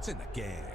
It's in the game.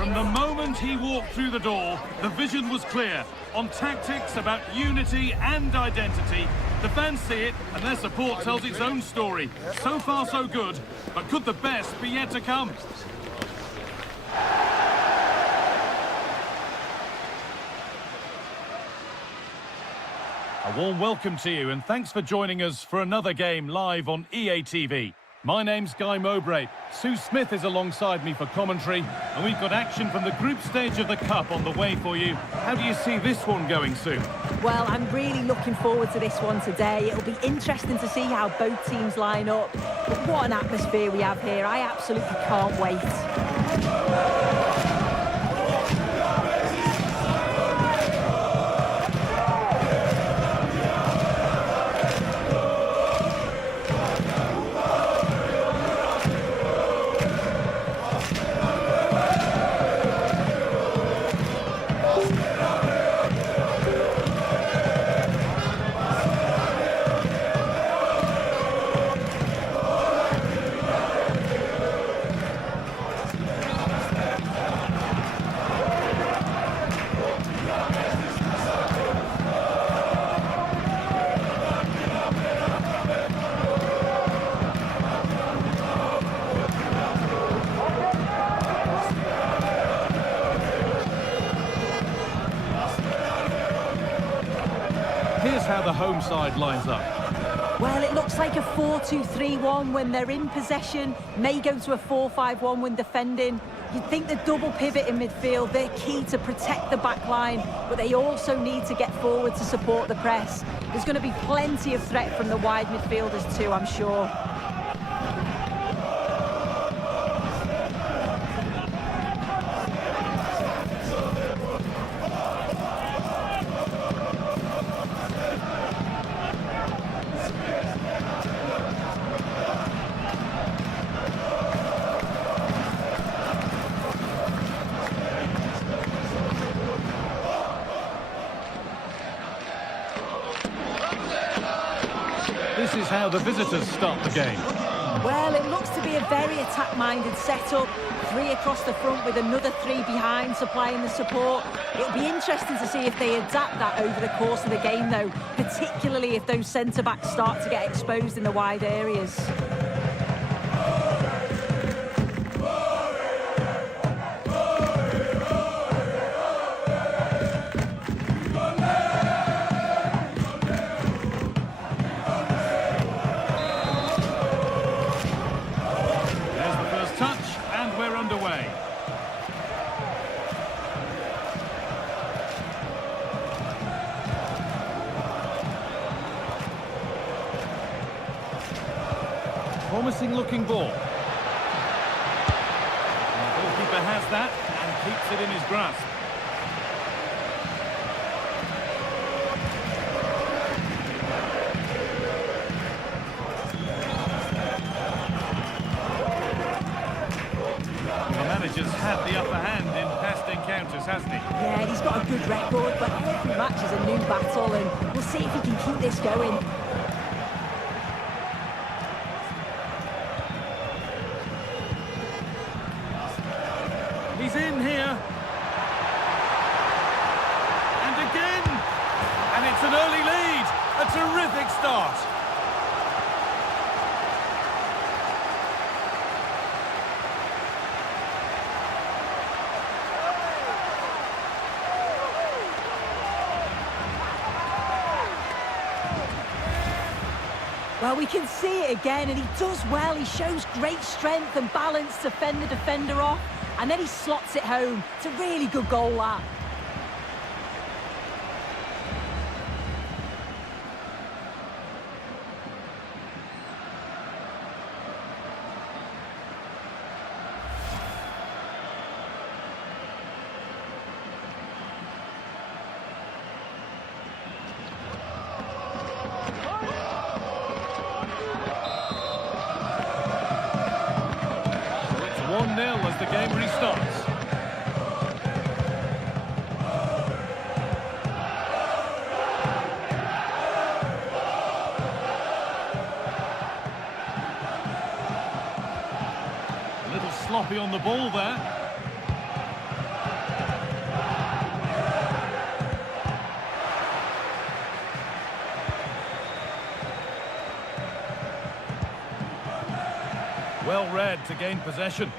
From the moment he walked through the door, the vision was clear. On tactics, about unity and identity. The fans see it, and their support tells its own story. So far, so good. But could the best be yet to come? A warm welcome to you, and thanks for joining us for another game live on EA TV. My name's Guy Mowbray. Sue Smith is alongside me for commentary, and we've got action from the group stage of the Cup on the way for you. How do you see this one going, Sue? Well, I'm really looking forward to this one today. It'll be interesting to see how both teams line up. But what an atmosphere we have here. I absolutely can't wait. how the home side lines up? Well, it looks like a 4-2-3-1 when they're in possession. May go to a 4-5-1 when defending. You'd think the double pivot in midfield, they're key to protect the back line, but they also need to get forward to support the press. There's going to be plenty of threat from the wide midfielders too, I'm sure. This is how the visitors start the game. Well, it looks to be a very attack-minded setup. 3 across the front with another 3 behind supplying the support. It'll be interesting to see if they adapt that over the course of the game, though, particularly if those centre-backs start to get exposed in the wide areas. Promising looking ball. And the goalkeeper has that and keeps it in his grasp. The manager's had the upper hand in past encounters, hasn't he? Yeah, he's got a good record, but every match is a new battle, and we'll see if he can keep this going. He's in here. And again. And it's an early lead. A terrific start. Well, we can see it again, and he does well. He shows great strength and balance to fend the defender off. And then he slots it home. It's a really good goal, that. It's 1-0 as the game restarts. Sloppy on the ball there. Well read to gain possession.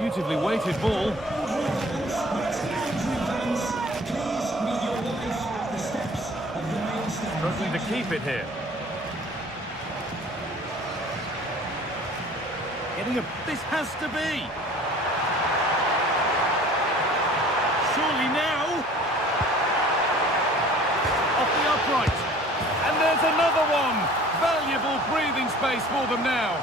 Beautifully weighted ball. Struggling to keep it here. This has to be. Surely now. Off the upright. And there's another one. Valuable breathing space for them now.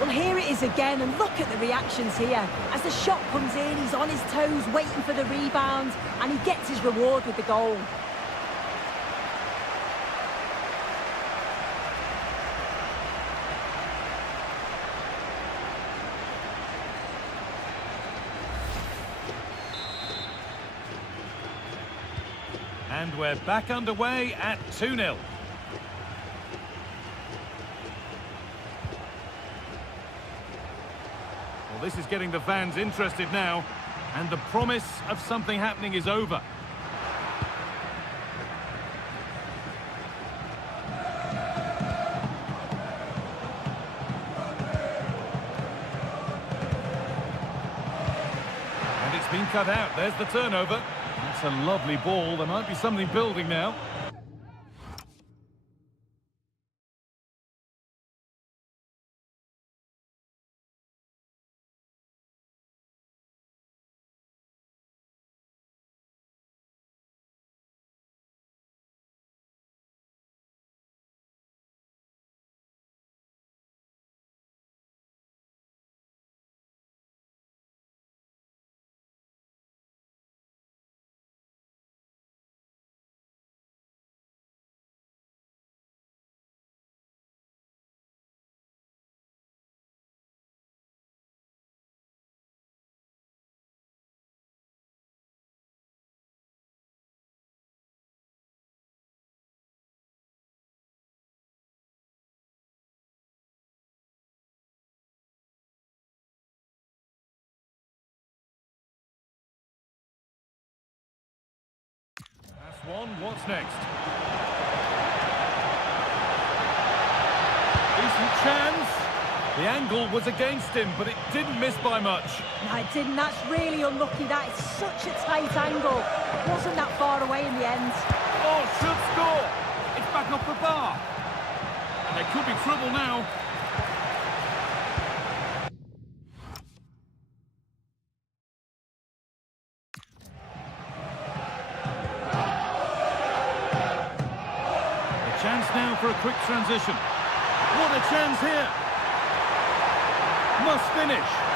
Well, here it is again, and look at the reactions here. As the shot comes in, he's on his toes, waiting for the rebound, and he gets his reward with the goal. And we're back underway at 2-0. Well, this is getting the fans interested now. And the promise of something happening is over. And it's been cut out. There's the turnover. That's a lovely ball. There might be something building now. One, what's next? Decent chance. The angle was against him, but it didn't miss by much. No, it didn't. That's really unlucky. That is such a tight angle. It wasn't that far away in the end. Oh, should score. It's back off the bar. And there could be trouble now. Chance now for a quick transition. What a chance here. Must finish.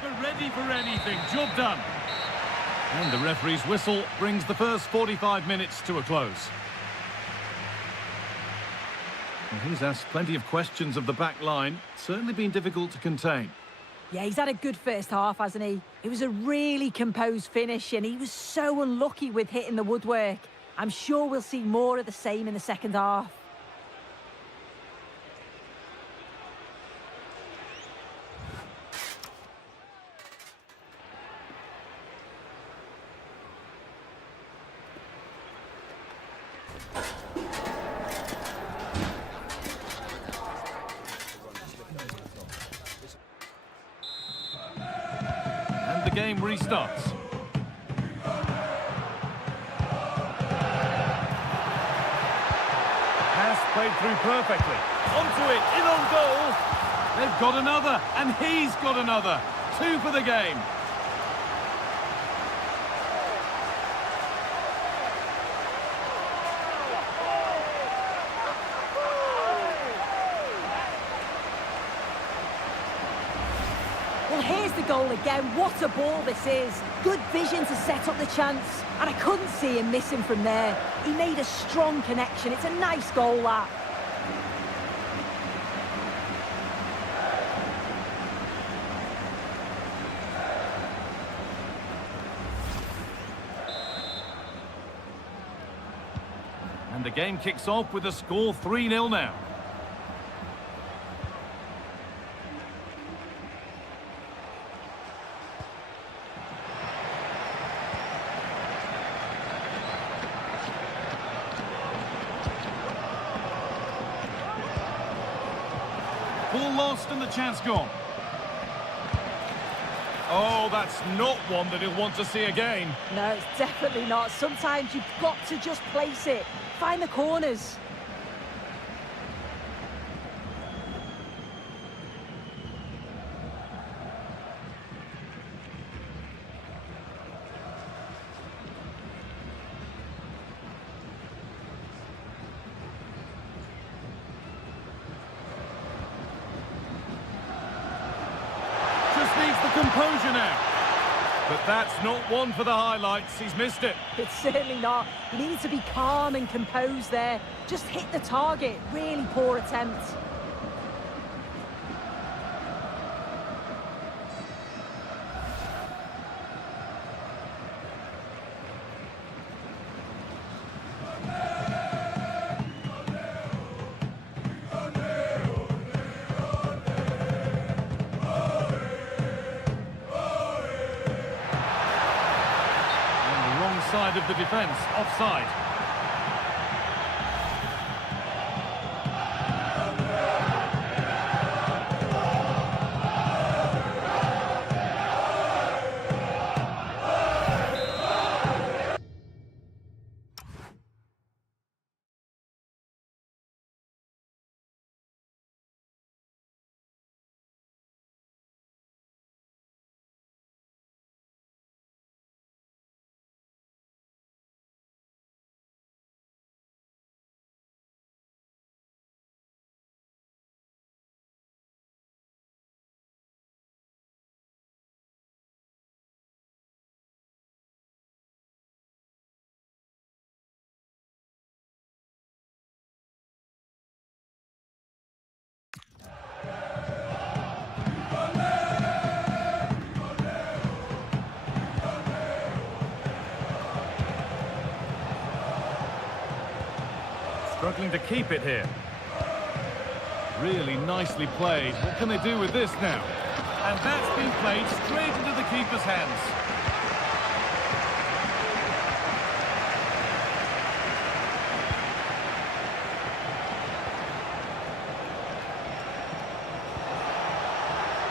Keeper ready for anything. Job done. And the referee's whistle brings the first 45 minutes to a close. And he's asked plenty of questions of the back line. Certainly been difficult to contain. Yeah, he's had a good first half, hasn't he? It was a really composed finish, and he was so unlucky with hitting the woodwork. I'm sure we'll see more of the same in the second half. The game restarts. Pass played through perfectly. Onto it, in on goal. They've got another, and he's got another. 2 for the game. Well, here's the goal again. What a ball this is. Good vision to set up the chance. And I couldn't see him missing from there. He made a strong connection. It's a nice goal, that. And the game kicks off with the score 3-0 now. Ball lost and the chance gone. Oh, that's not one that he'll want to see again. No, it's definitely not. Sometimes you've got to just place it. Find the corners. Needs the composure now. But that's not one for the highlights. He's missed it. It's certainly not. He needs to be calm and composed there. Just hit the target. Really poor attempt. Side of the defence, offside. Struggling to keep it here. Really nicely played. What can they do with this now? And that's been played straight into the keeper's hands.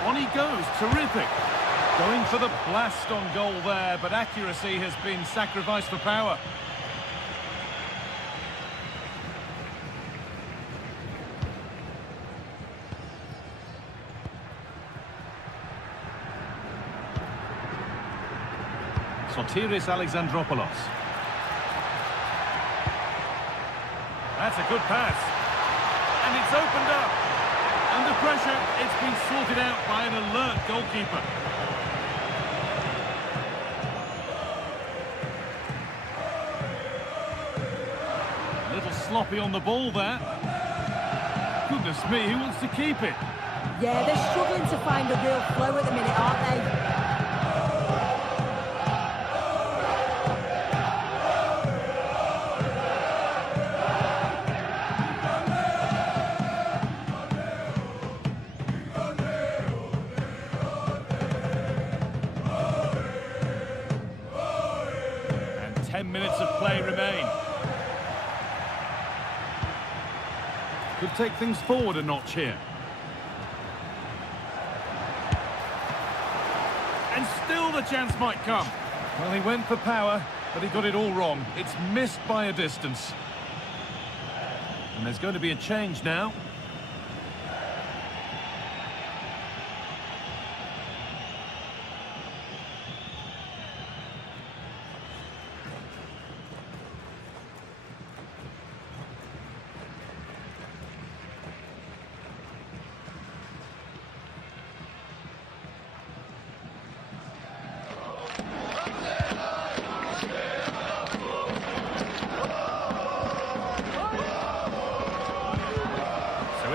On he goes, terrific. Going for the blast on goal there, but accuracy has been sacrificed for power. Sotiris Alexandropoulos. That's a good pass. And it's opened up. Under pressure, it's been sorted out by an alert goalkeeper. sloppy on the ball there. Goodness me, who wants to keep it? Yeah, they're struggling to find a real flow at the minute, aren't they? And 10 minutes of play remain. Could take things forward a notch here. And still the chance might come. Well, he went for power, but he got it all wrong. It's missed by a distance. And there's going to be a change now.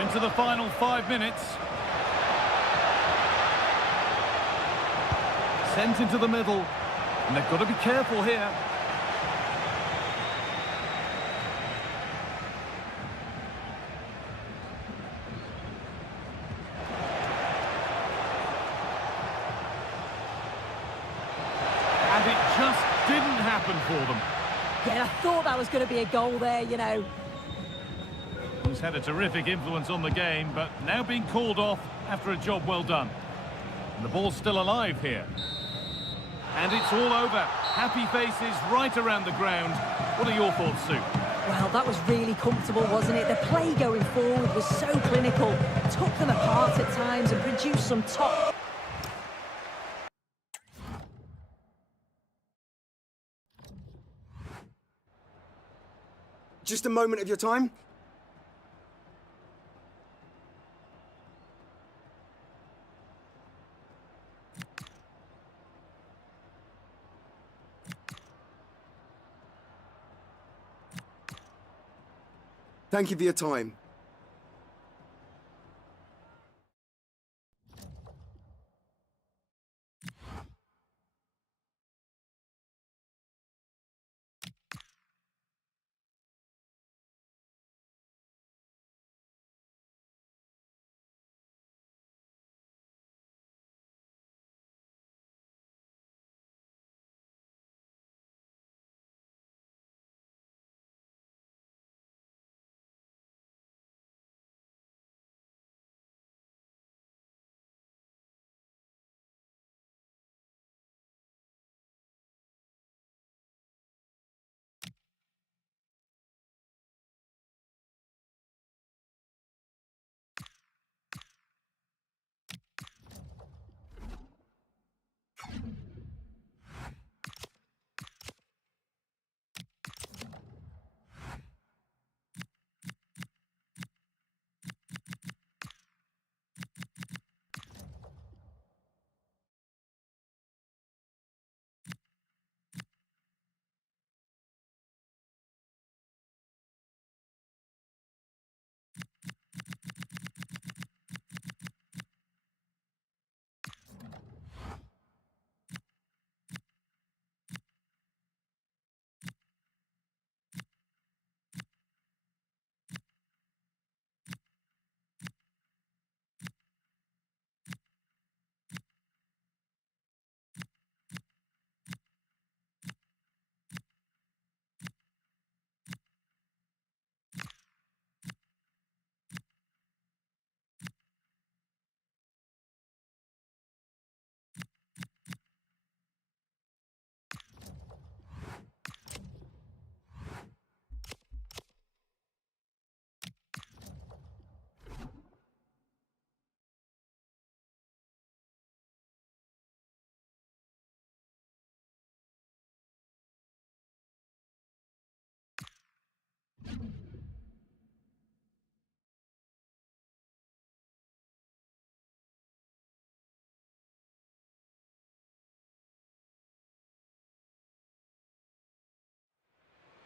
Into the final 5 minutes. Sent into the middle. And they've got to be careful here. And it just didn't happen for them. Yeah, I thought that was going to be a goal there, you know. He's had a terrific influence on the game, but now being called off after a job well done. And the ball's still alive here. And it's all over. Happy faces right around the ground. What are your thoughts, Sue? Well, that was really comfortable, wasn't it? The play going forward was so clinical. Took them apart at times and produced some top... Just a moment of your time. Thank you for your time.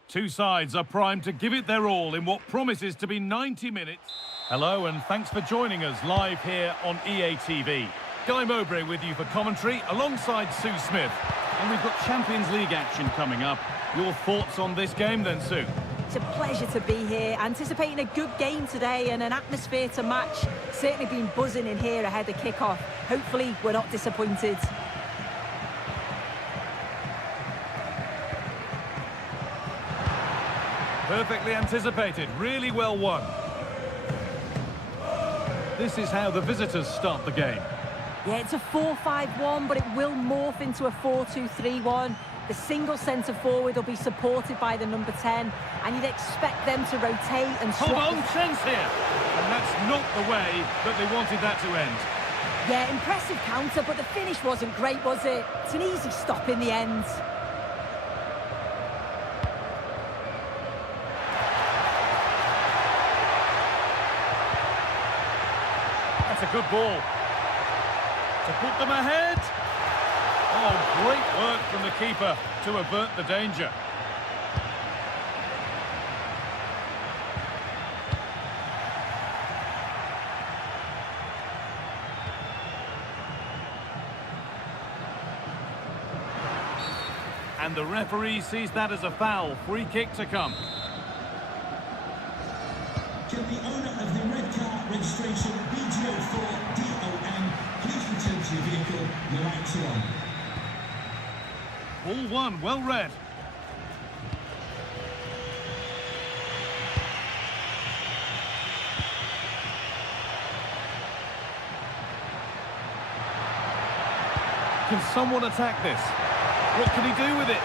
Two sides are primed to give it their all in what promises to be 90 minutes. Hello and thanks for joining us live here on EA TV. Guy Mowbray with you for commentary alongside Sue Smith. And we've got Champions League action coming up. Your thoughts on this game then, Sue? It's a pleasure to be here, anticipating a good game today and an atmosphere to match. Certainly been buzzing in here ahead of kick-off. Hopefully we're not disappointed. Perfectly anticipated, really well won. This is how the visitors start the game. Yeah, it's a 4-5-1, but it will morph into a 4-2-3-1. The single centre forward will be supported by the number 10, and you'd expect them to rotate and swap. Hold on, chance here. And that's not the way that they wanted that to end. Yeah, impressive counter, but the finish wasn't great, was it? It's an easy stop in the end. That's a good ball. To put them ahead. Oh, great work from the keeper to avert the danger. And the referee sees that as a foul. Free kick to come. Can the owner of the red car registration BGO4DOM please return to your vehicle? Your lights are on. Ball one, well read. Can someone attack this? What can he do with it?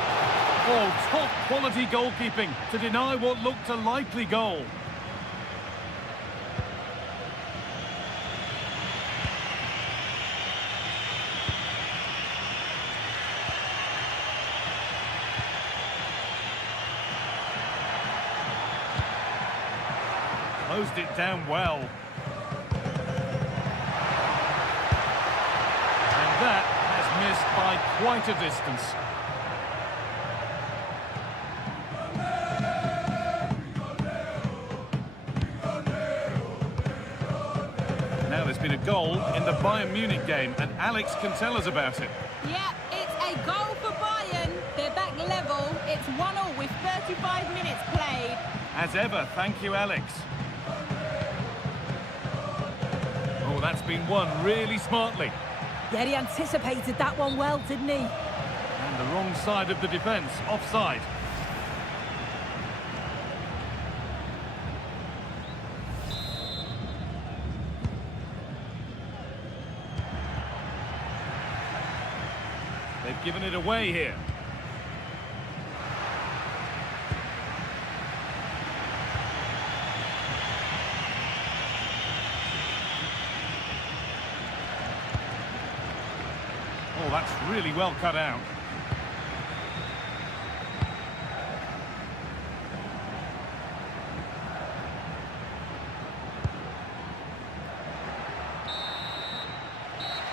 Oh, top quality goalkeeping to deny what looked a likely goal. Closed it down well. And that has missed by quite a distance. Now there's been a goal in the Bayern Munich game, and Alex can tell us about it. Yeah, it's a goal for Bayern. They're back level. It's 1-1 with 35 minutes played. As ever, thank you, Alex. Oh, that's been won really smartly. Yeah, he anticipated that one well, didn't he? And the wrong side of the defence, offside. They've given it away here. Oh, that's really well cut out.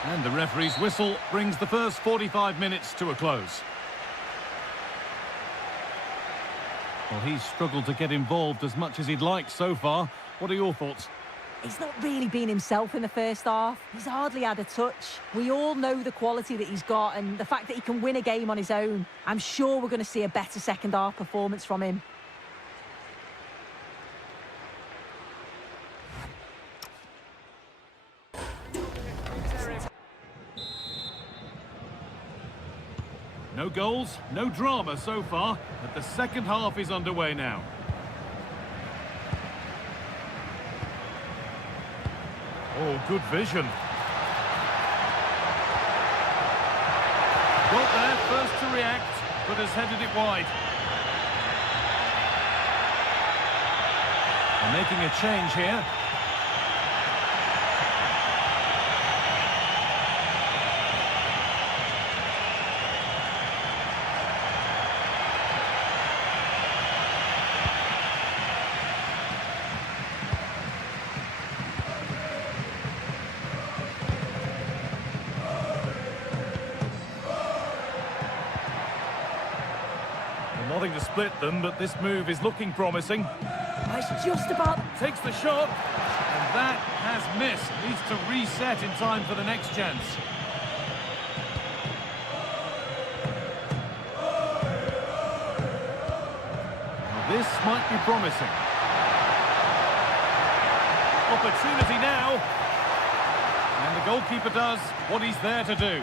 And the referee's whistle brings the first 45 minutes to a close. Well, he's struggled to get involved as much as he'd like so far. What are your thoughts? He's not really been himself in the first half. He's hardly had a touch. We all know the quality that he's got and the fact that he can win a game on his own. I'm sure we're going to see a better second half performance from him. No goals, no drama so far, but the second half is underway now. Oh, good vision. Got there first to react, but has headed it wide. They're making a change here. Nothing to split them, but this move is looking promising. It's just about... Takes the shot, and that has missed. Needs to reset in time for the next chance. Well, this might be promising. Opportunity now. And the goalkeeper does what he's there to do.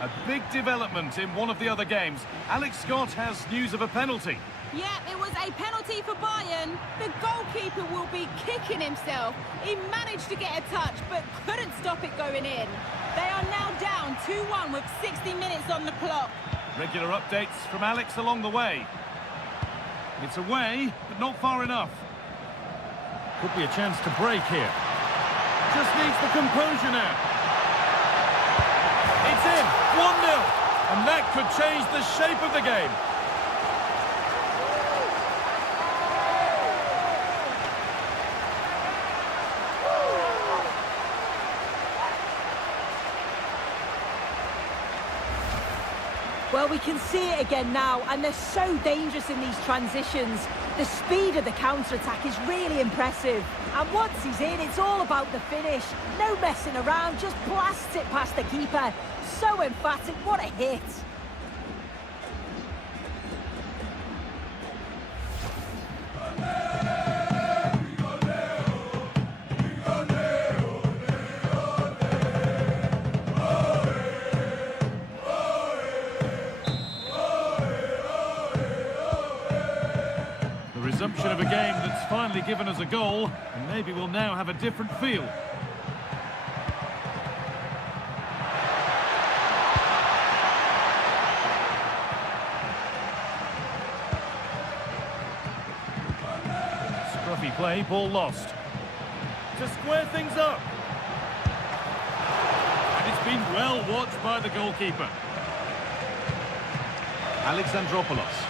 A big development in one of the other games. Alex Scott has news of a penalty. Yeah, it was a penalty for Bayern. The goalkeeper will be kicking himself. He managed to get a touch, but couldn't stop it going in. They are now down 2-1 with 60 minutes on the clock. Regular updates from Alex along the way. It's away, but not far enough. Could be a chance to break here. Just needs the composure now. It's in, 1-0, and that could change the shape of the game. Well, we can see it again now, and they're so dangerous in these transitions. The speed of the counter-attack is really impressive. And once he's in, it's all about the finish. No messing around, just blasts it past the keeper. So emphatic, what a hit. Resumption of a game that's finally given us a goal, and maybe we'll now have a different feel. Scruffy play, ball lost. To square things up. And it's been well watched by the goalkeeper. Alexandropoulos.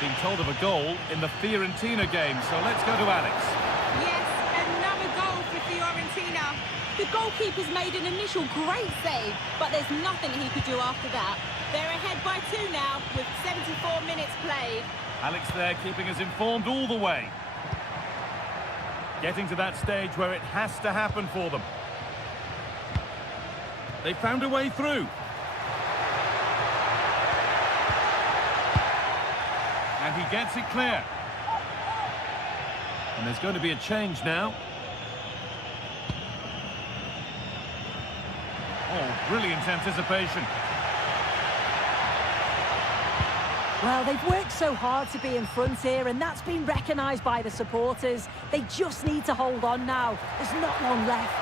Being told of a goal in the Fiorentina game, so let's go to Alex. Yes, another goal for Fiorentina. The goalkeeper's made an initial great save, but there's nothing he could do after that. They're ahead by 2 now, with 74 minutes played. Alex there keeping us informed all the way. Getting to that stage where it has to happen for them. They found a way through. And he gets it clear. And there's going to be a change now. Oh, brilliant anticipation. Well, they've worked so hard to be in front here, and that's been recognised by the supporters. They just need to hold on now. There's not long left.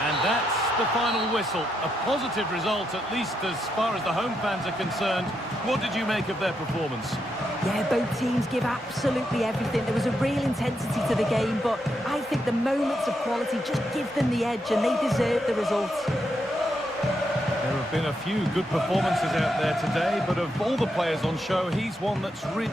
And that's the final whistle. A positive result, at least as far as the home fans are concerned. What did you make of their performance? Yeah, both teams give absolutely everything. There was a real intensity to the game, but I think the moments of quality just give them the edge, and they deserve the results. There have been a few good performances out there today, but of all the players on show, he's one that's really...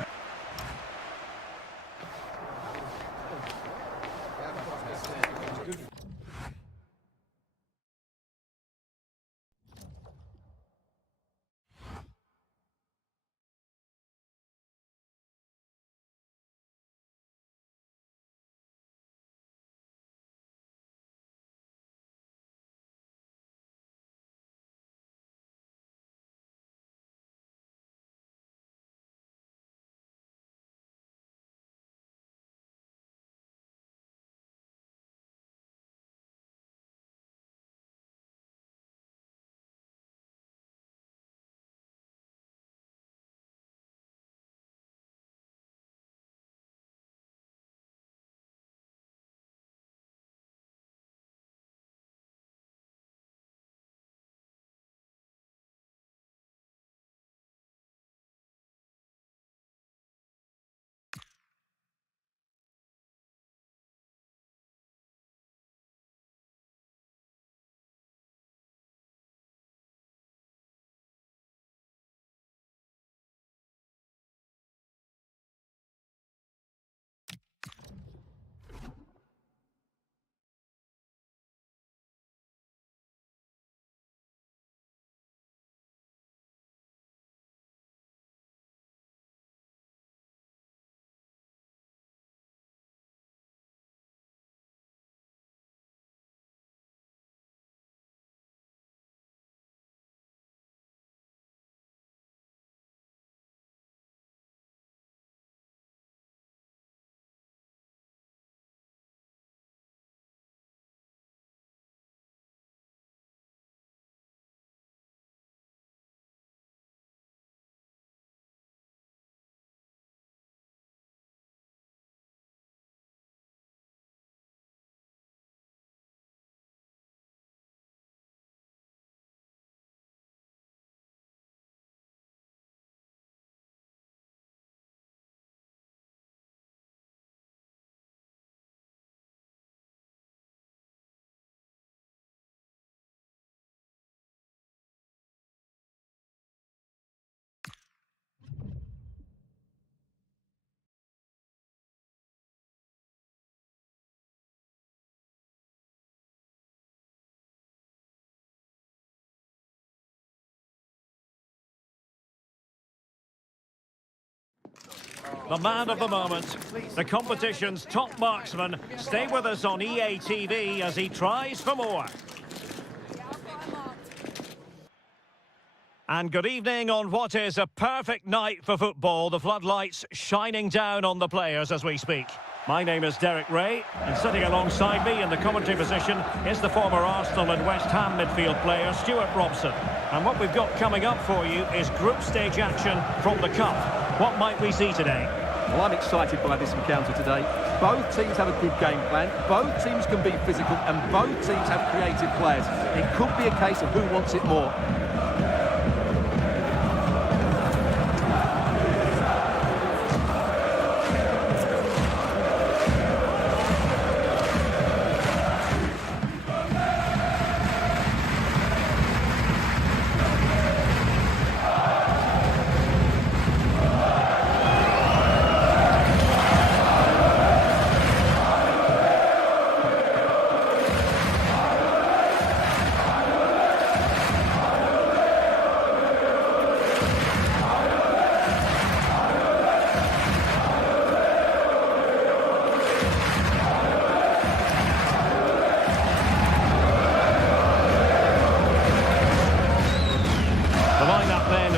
the man of the moment, the competition's top marksman. Stay with us on EA TV as he tries for more. And good evening on what is a perfect night for football. The floodlights shining down on the players as we speak. My name is Derek Ray, and sitting alongside me in the commentary position is the former Arsenal and West Ham midfield player, Stuart Robson. And what we've got coming up for you is group stage action from the Cup. What might we see today? Well, I'm excited by this encounter today. Both teams have a good game plan, both teams can be physical, and both teams have creative players. It could be a case of who wants it more.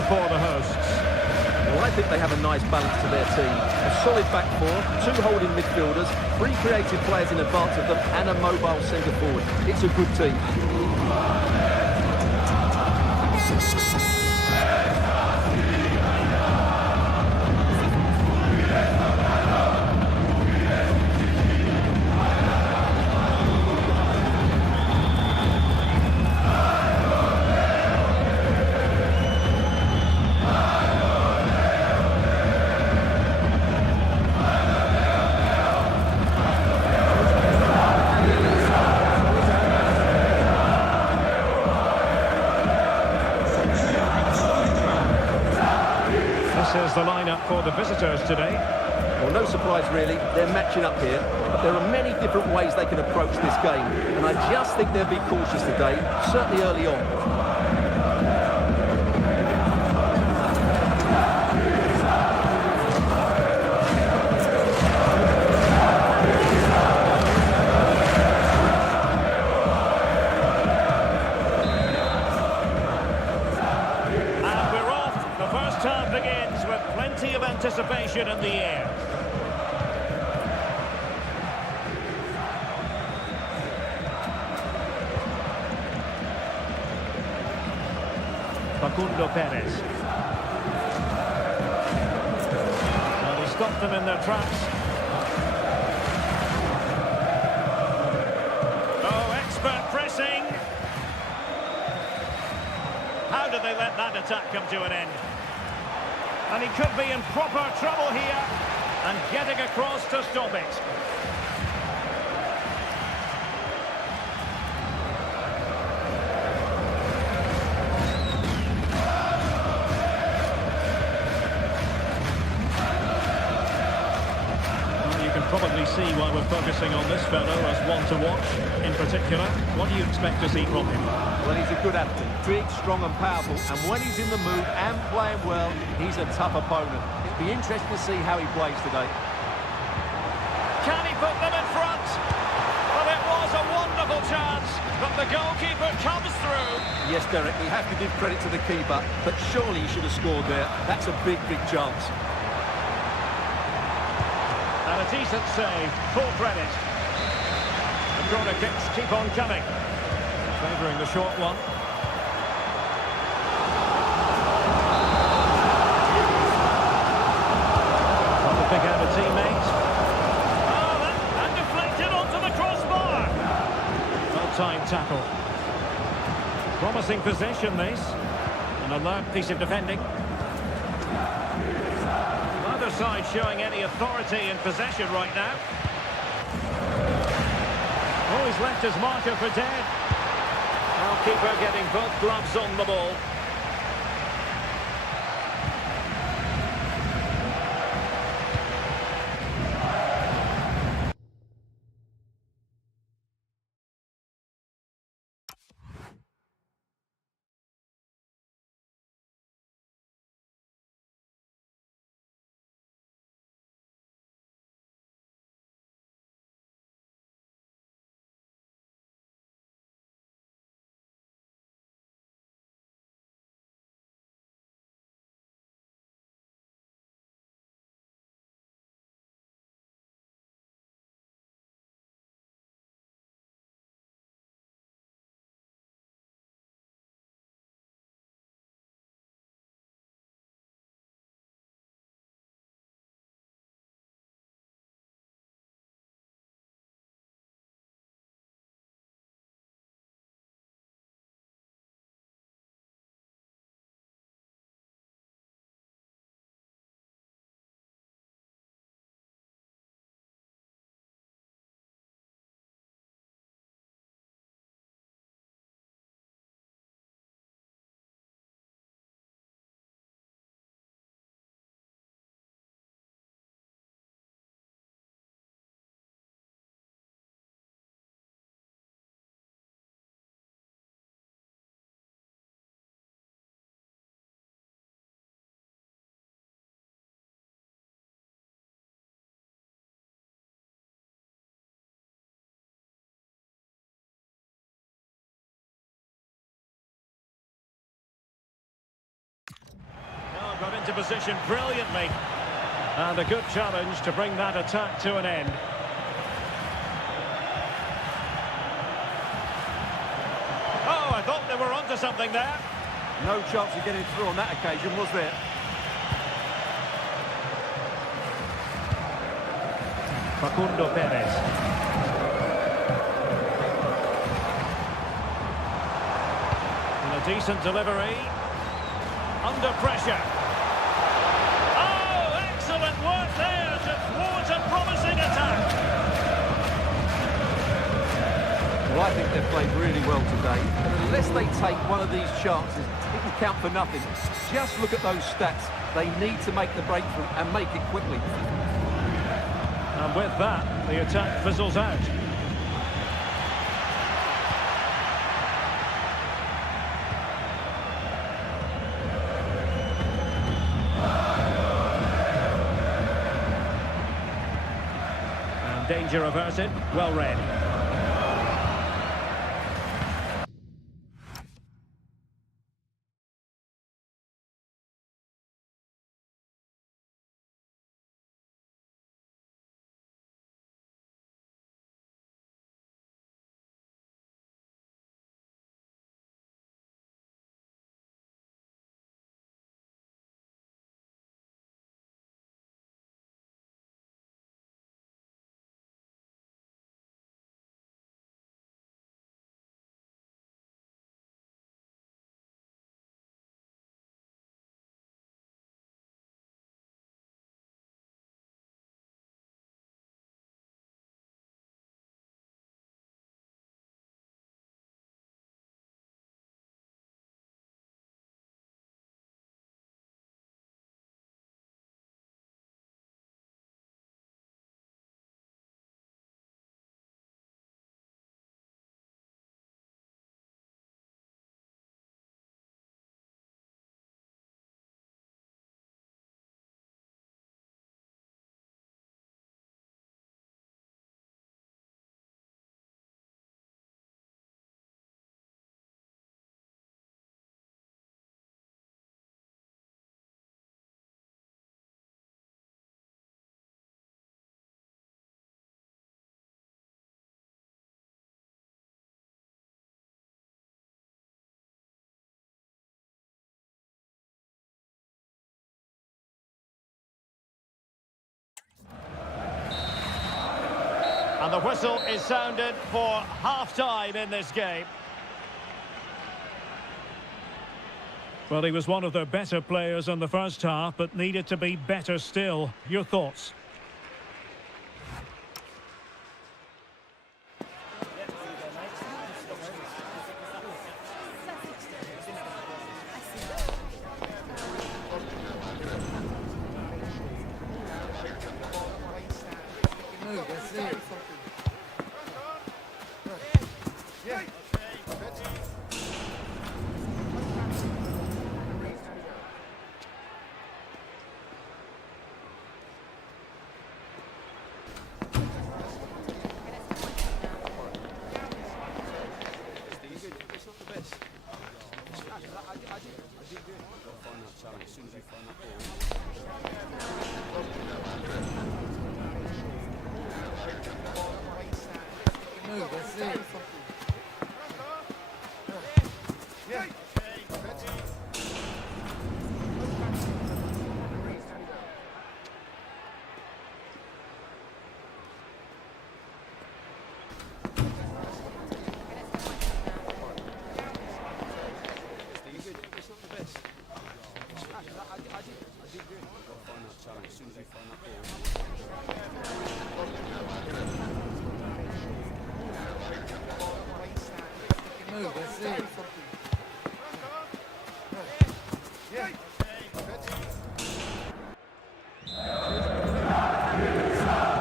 For the hosts. Well, I think they have a nice balance to their team. A solid back four, 2 holding midfielders, 3 creative players in advance of them, and a mobile centre forward. It's a good team. This is the lineup for the visitors today. Well, no surprise really, they're matching up here, but there are many different ways they can approach this game, and I just think they'll be cautious today, certainly early on. Time begins with plenty of anticipation in the air. Facundo Perez. Well, he stopped them in their tracks. Oh, expert pressing. How did they let that attack come to an end? And he could be in proper trouble here, and getting across to stop it. Well, you can probably see why we're focusing on this fellow as one to watch. In particular, what do you expect to see from him? Well, he's a good athlete, big, strong and powerful, and when he's in the mood and playing well, he's a tough opponent. It'll be interesting to see how he plays today. Can he put them in front? Well, it was a wonderful chance, but the goalkeeper comes through. Yes, Derek, we have to give credit to the keeper, but surely he should have scored there. That's a big, big chance. And a decent save, full credit. The corner kicks keep on coming. Favouring the short one. From the big-headed teammate. Oh, and deflected onto the crossbar. Well-timed tackle. Promising possession, this. An alert piece of defending. Neither side showing any authority in possession right now. Oh, he's left his marker for dead. Keeper getting both gloves on the ball. into position brilliantly. And a good challenge to bring that attack to an end. Oh, I thought they were onto something there. No chance of getting through on that occasion, was there? Facundo Perez. And a decent delivery. Under pressure. Oh, excellent work there to thwart a promising attack. Well, I think they've played really well today. And unless they take one of these chances, it will count for nothing. Just look at those stats. They need to make the breakthrough and make it quickly. And with that, the attack fizzles out. And danger averted, well read. And the whistle is sounded for half-time in this game. Well, he was one of their better players in the first half, but needed to be better still. Your thoughts?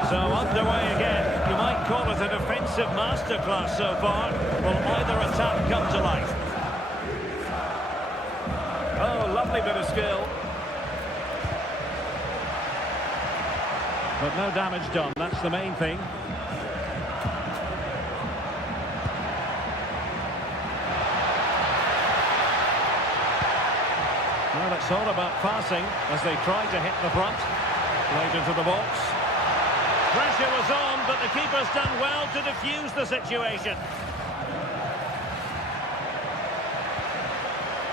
So underway again. You might call it a defensive masterclass so far. Will either attack come to life? Oh, lovely bit of skill. But no damage done, that's the main thing. Well, it's all about passing as they try to hit the front. Played into the box. Pressure was on, but the keeper's done well to defuse the situation.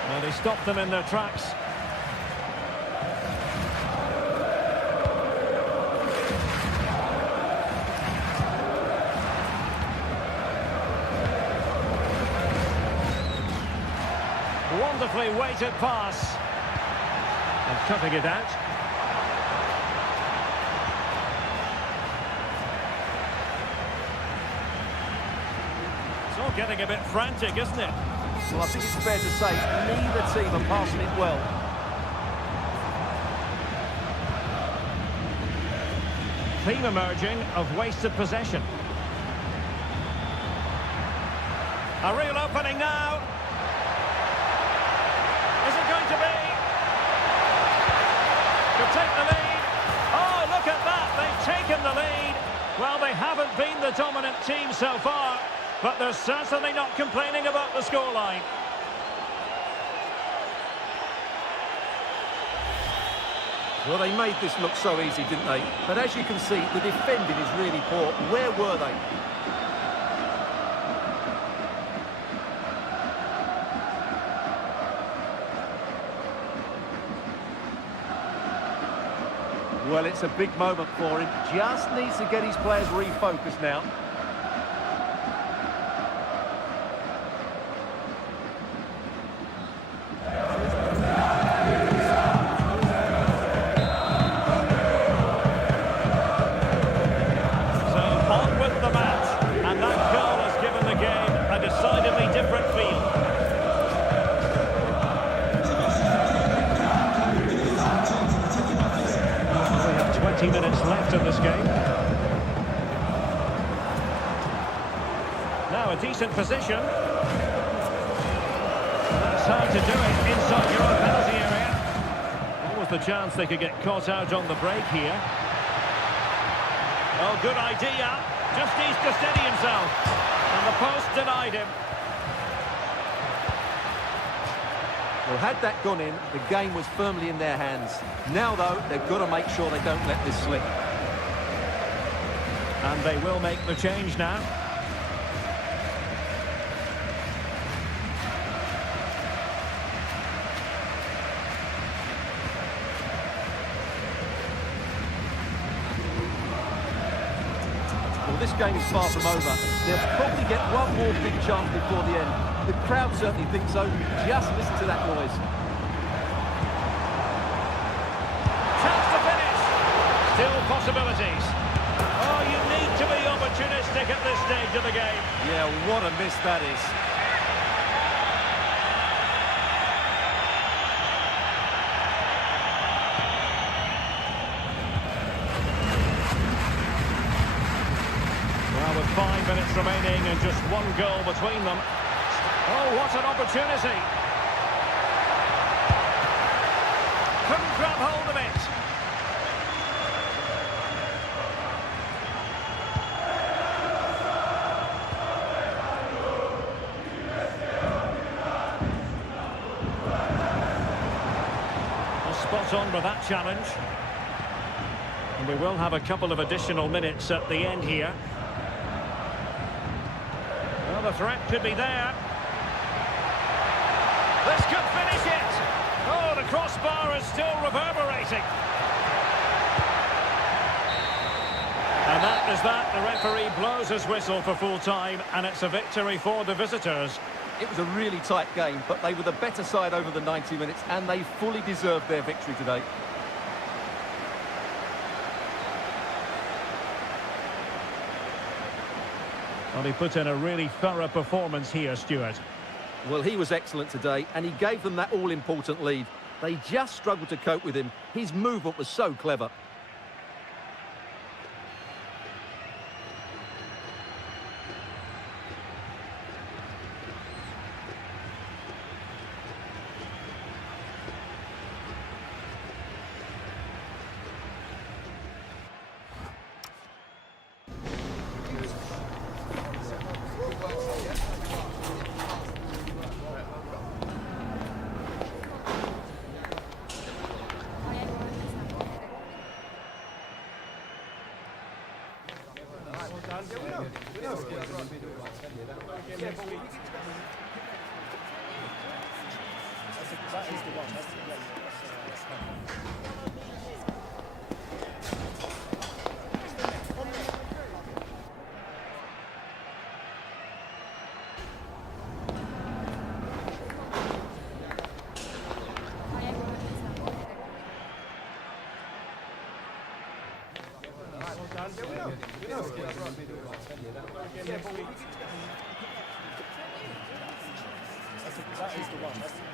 Well, they stopped them in their tracks. Wonderfully weighted pass. And cutting it out. It's all getting a bit frantic, isn't it? Well, I think it's fair to say neither team are passing it well. Theme emerging of wasted possession. A real opening now. Is it going to be? Could take the lead. Oh, look at that. They've taken the lead. Well, they haven't been the dominant team so far, but they're certainly not complaining about the scoreline. Well, they made this look so easy, didn't they? But as you can see, the defending is really poor. Where were they? Well, it's a big moment for him. Just needs to get his players refocused now. So on with the match, and that goal has given the game a decidedly different feel. We have 20 minutes left in this game. Now a decent position. That's hard to do it inside your own penalty area. What was the chance they could get caught out on the break here? Oh, good idea. Just needs to steady himself. And the post denied him. Well, had that gone in, the game was firmly in their hands. Now, though, they've got to make sure they don't let this slip. And they will make the change now. Well, this game is far from over. They'll probably get one more big chance before the end. The crowd certainly thinks so. Just listen to that noise. Chance to finish. Still possibilities. Oh, you need to be opportunistic at this stage of the game. Yeah, what a miss that is. Well, with 5 minutes remaining and just one goal between them. Oh, what an opportunity. Couldn't grab hold of it. Well, spot on with that challenge. And we will have a couple of additional minutes at the end here. Well, the threat could be there. This could finish it. Oh, the crossbar is still reverberating. And that is that. The referee blows his whistle for full time, and it's a victory for the visitors. It was a really tight game, but they were the better side over the 90 minutes, and they fully deserved their victory today. Well, he put in a really thorough performance here, Stuart. Well, he was excellent today, and he gave them that all-important lead. They just struggled to cope with him. His movement was so clever. That is the one. That's the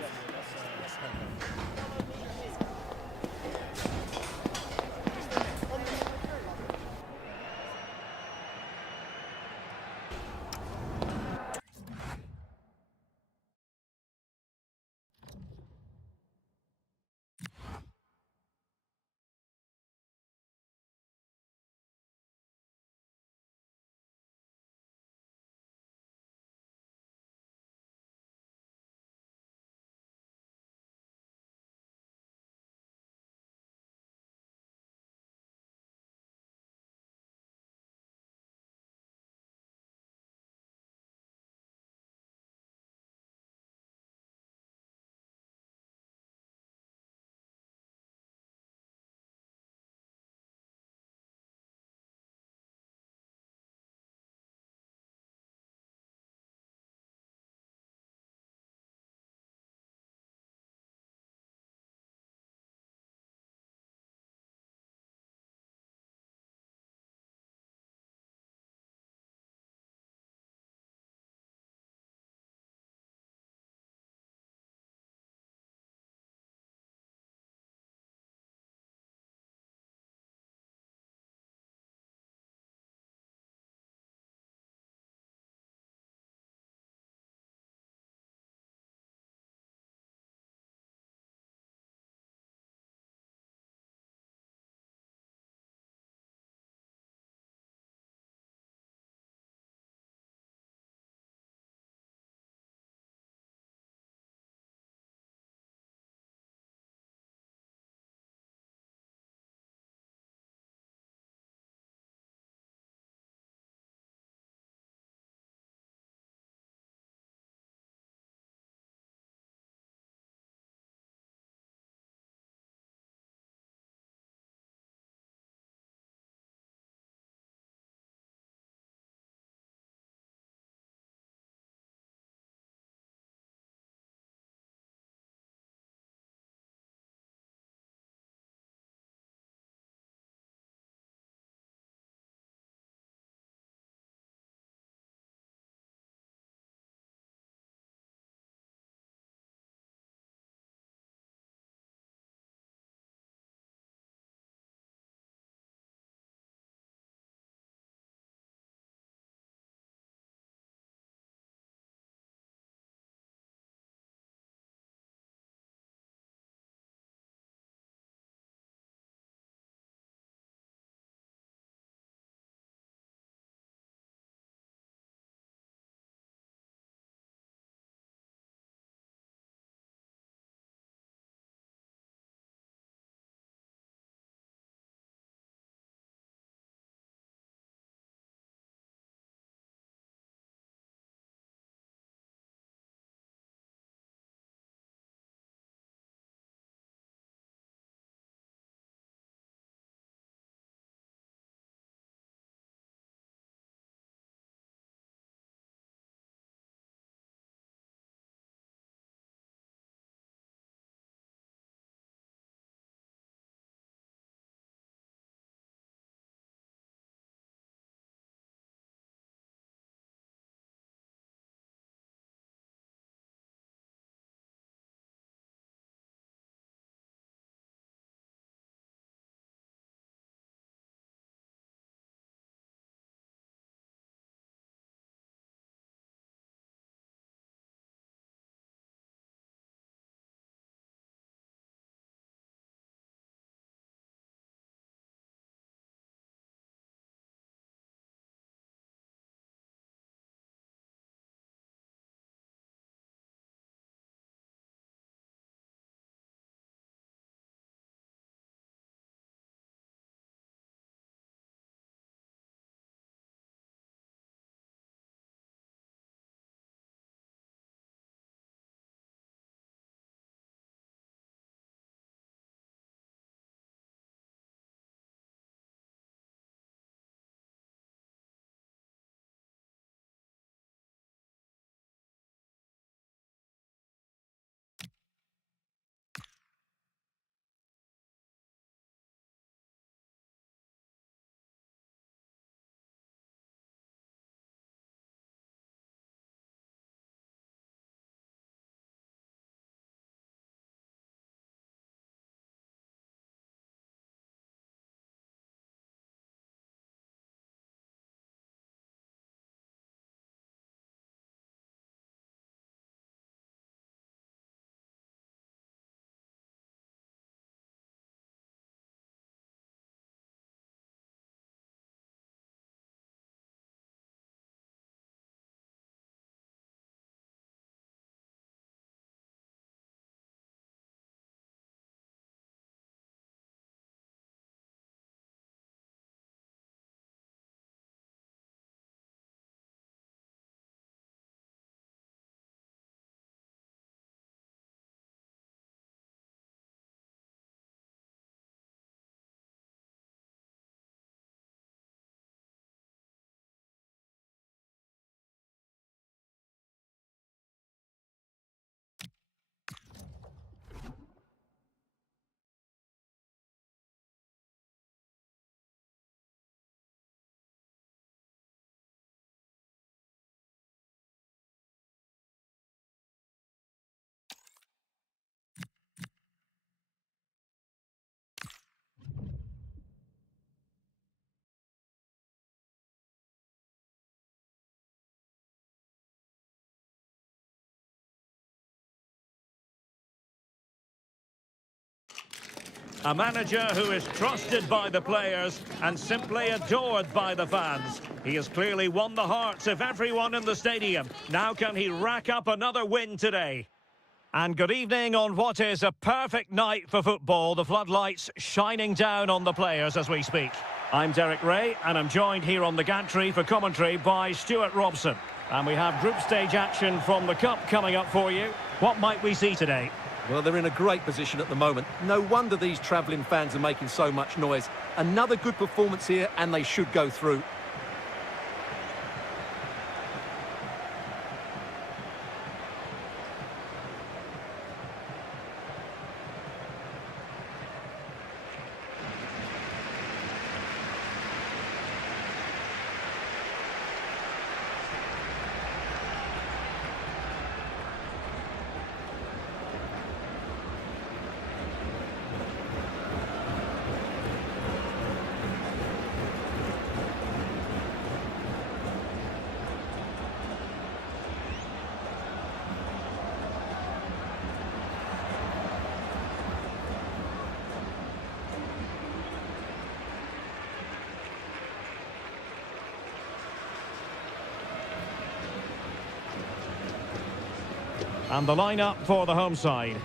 A manager who is trusted by the players and simply adored by the fans. He has clearly won the hearts of everyone in the stadium. Now can he rack up another win today? And good evening on what is a perfect night for football. The floodlights shining down on the players as we speak. I'm Derek Ray, and I'm joined here on the gantry for commentary by Stuart Robson. And we have group stage action from the Cup coming up for you. What might we see today? Well, they're in a great position at the moment. No wonder these travelling fans are making so much noise. Another good performance here, and they should go through. And the lineup for the home side.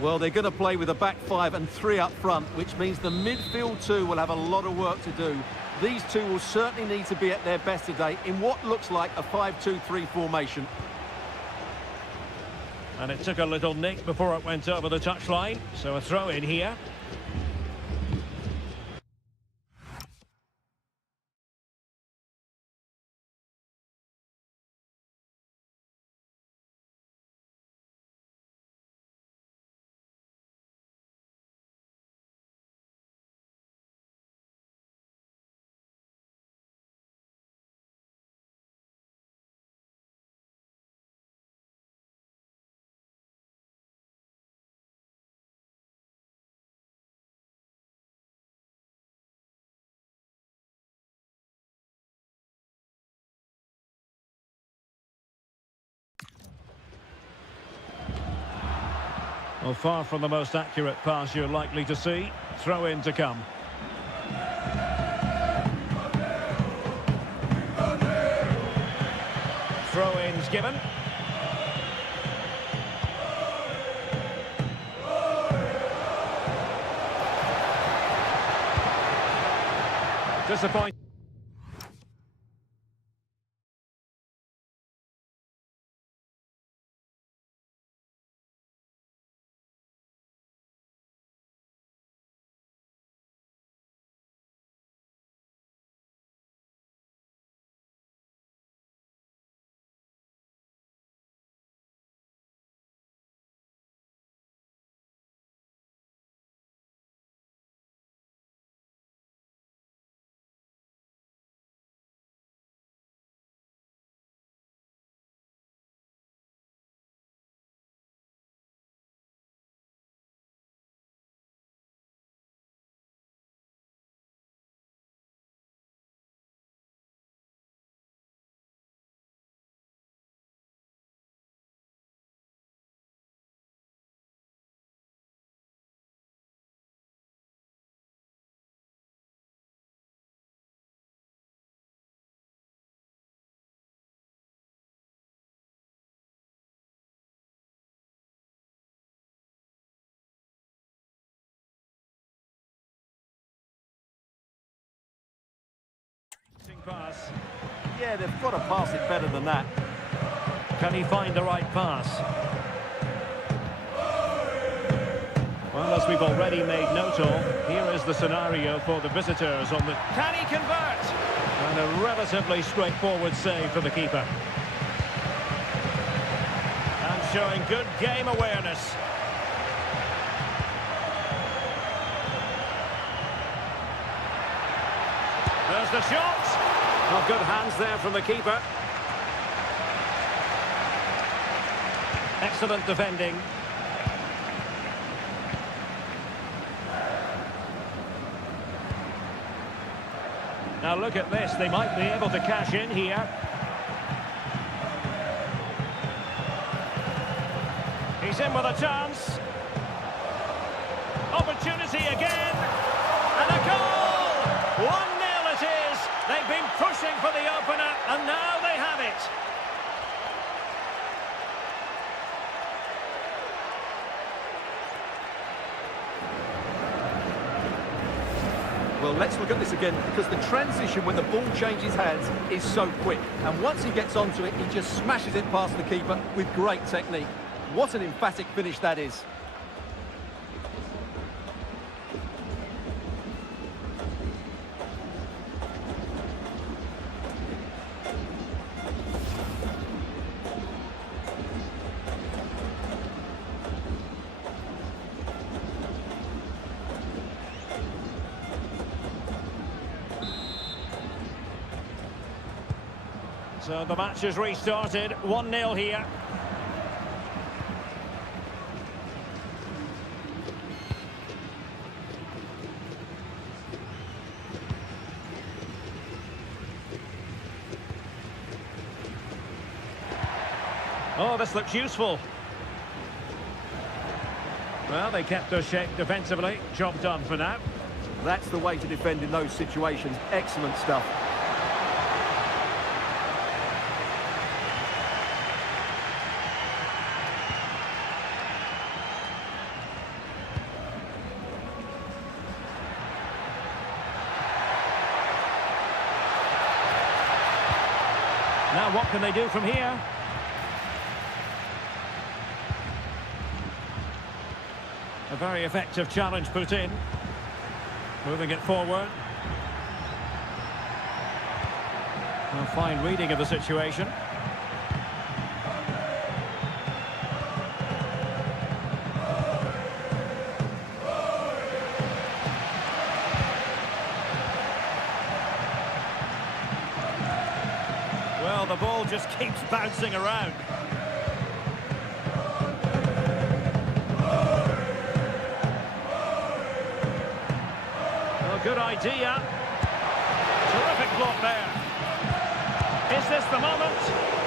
Well, they're going to play with a back five and three up front, which means the midfield two will have a lot of work to do. These two will certainly need to be at their best today in what looks like a 5-2-3 formation. And it took a little nick before it went over the touchline, so a throw in here. Well, far from the most accurate pass you're likely to see. Throw in to come. Throw-ins given. Disappointing. Pass. Yeah, they've got to pass it better than that. Can he find the right pass? Well, as we've already made note of, here is the scenario for the visitors on the... Can he convert? And a relatively straightforward save for the keeper. And showing good game awareness. There's the shot. Oh, good hands there from the keeper. Excellent defending. Now look at this, they might be able to cash in here. He's in with a chance. Opportunity. opportunity again. And a goal! 1-0 it is. They've been pushing for the opener, and now they have it. Well, let's look at this again, because the transition when the ball changes hands is so quick. And once he gets onto it, he just smashes it past the keeper with great technique. What an emphatic finish that is. So the match has restarted, 1-0 here. Oh, this looks useful. Well, they kept us shape defensively. Job done for now. That's the way to defend in those situations. Excellent stuff. Now what can they do from here? A very effective challenge put in. Moving it forward. A fine reading of the situation. Well, the ball just keeps bouncing around. Well, good idea. Terrific block there. Is this the moment?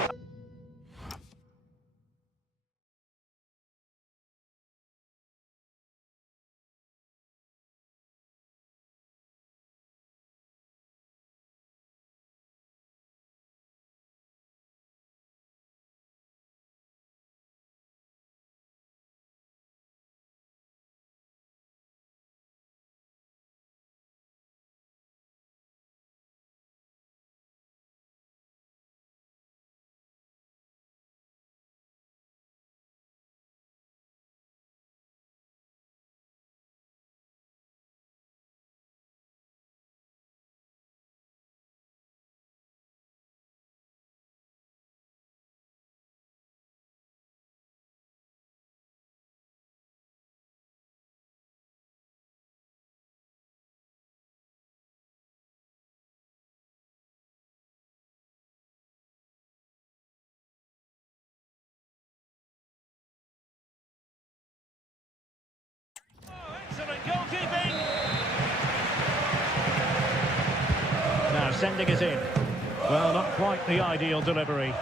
Excellent goalkeeping. Now sending it in. Well, not quite the ideal delivery.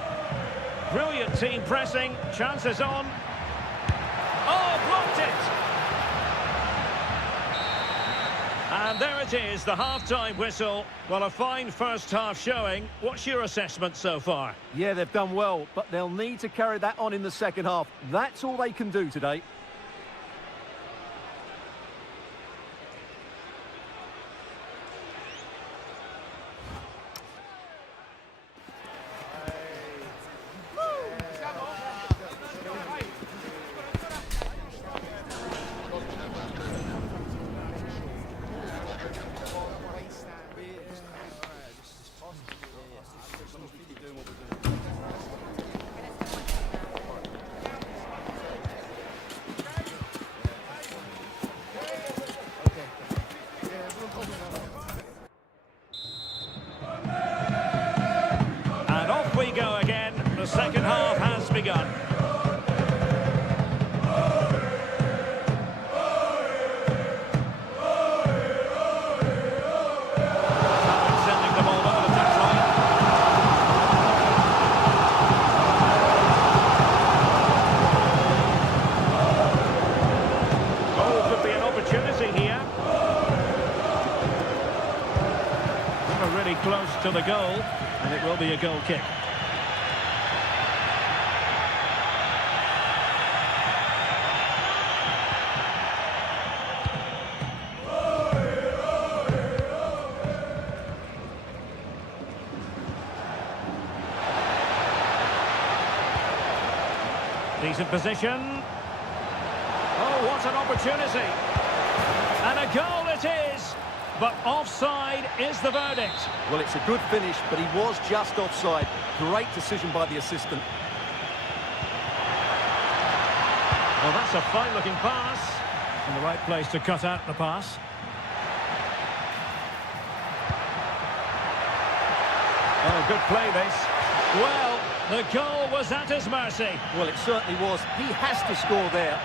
Brilliant team pressing. Chances on. Oh, blocked it. And there it is, the half-time whistle. Well, a fine first-half showing. What's your assessment so far? Yeah, they've done well, but they'll need to carry that on in the second half. That's all they can do today. the goal, and it will be a goal kick. Decent position. Oh, what an opportunity. And a goal it is. But offside is the verdict. Well, it's a good finish, but he was just offside. Great decision by the assistant. Well, that's a fine-looking pass. In the right place to cut out the pass. Oh, good play, this. Well, the goal was at his mercy. Well, it certainly was. He has to score there.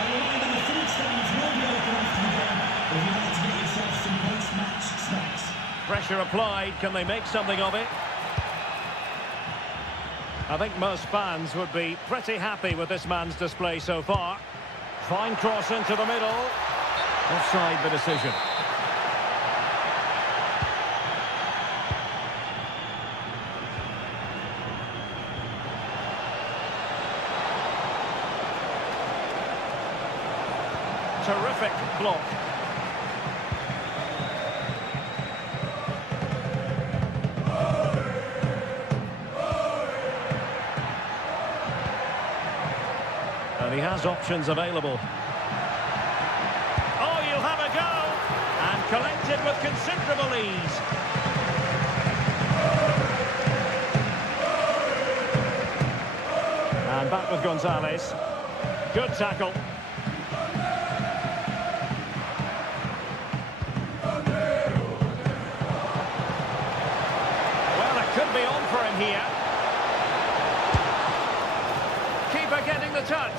A reminder, the food stands will be open after the game if you'd like to get yourself some post-match snacks. Pressure applied. Can they make something of it? I think most fans would be pretty happy with this man's display so far. Fine cross into the middle. Offside the decision. Terrific block. And he has options available. Oh, you'll have a go! And collected with considerable ease. And back with Gonzalez. Good tackle. Well, it could be on for him here. Keeper getting the touch.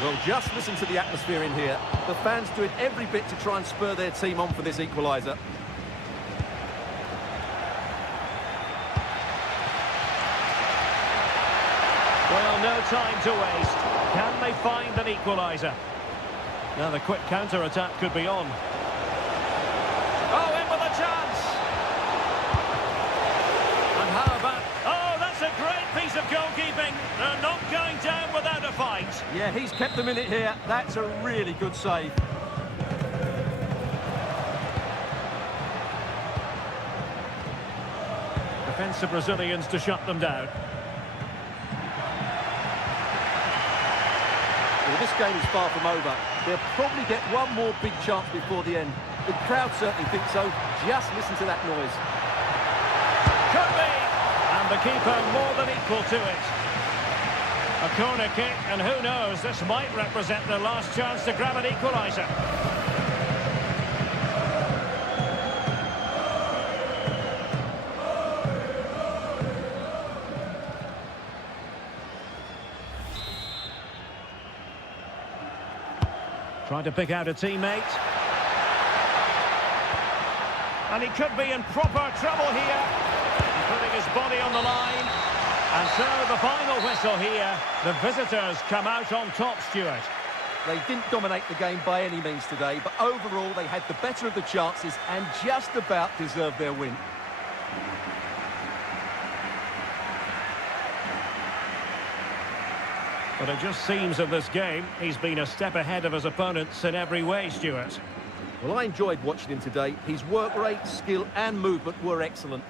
Well, just listen to the atmosphere in here. The fans doing every bit to try and spur their team on for this equaliser. Well, no time to waste. Can they find an equaliser? Now the quick counter-attack could be on. Oh, in with a chance! And how about... Oh, that's a great piece of goalkeeping. They're not going down without a fight. Yeah, he's kept them in it here. That's a really good save. Defensive Brazilians to shut them down. Well, this game is far from over. They'll probably get one more big chance before the end. The crowd certainly think so. Just listen to that noise. Could be! And the keeper more than equal to it. A corner kick, and who knows, this might represent their last chance to grab an equaliser. Trying to pick out a teammate. And he could be in proper trouble here. He's putting his body on the line. And so the final whistle here. The visitors come out on top, Stuart. They didn't dominate the game by any means today, but overall they had the better of the chances and just about deserved their win. But it just seems in this game he's been a step ahead of his opponents in every way, Stuart. Well, I enjoyed watching him today. His work rate, skill and movement were excellent.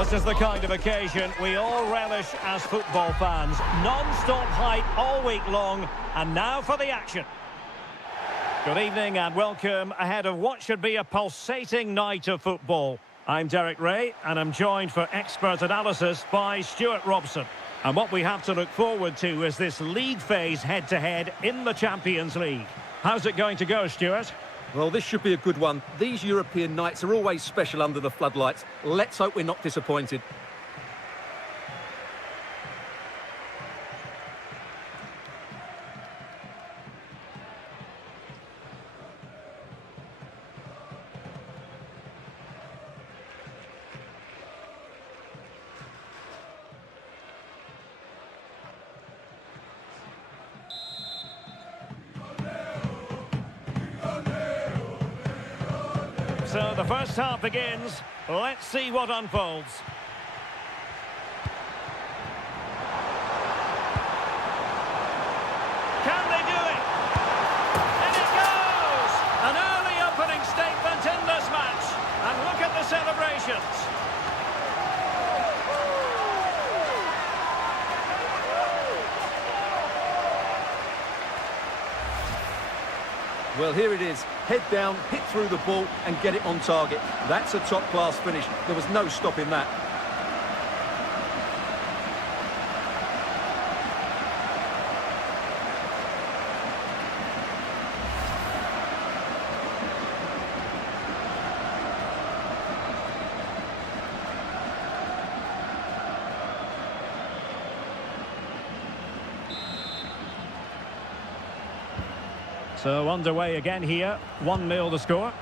This is the kind of occasion we all relish as football fans. Non-stop hype all week long, and now for the action. Good evening and welcome ahead of what should be a pulsating night of football. I'm Derek Ray, and I'm joined for expert analysis by Stuart Robson. And what we have to look forward to is this league phase head-to-head in the Champions League. How's it going to go, Stuart? Well, this should be a good one. These European nights are always special under the floodlights. Let's hope we're not disappointed. So the first half begins. Let's see what unfolds. Can they do it? And it goes! An early opening statement in this match. And look at the celebrations. Well, here it is. Head down, hit through the ball and get it on target. That's a top-class finish. There was no stopping that. So underway again here. 1-0 the score.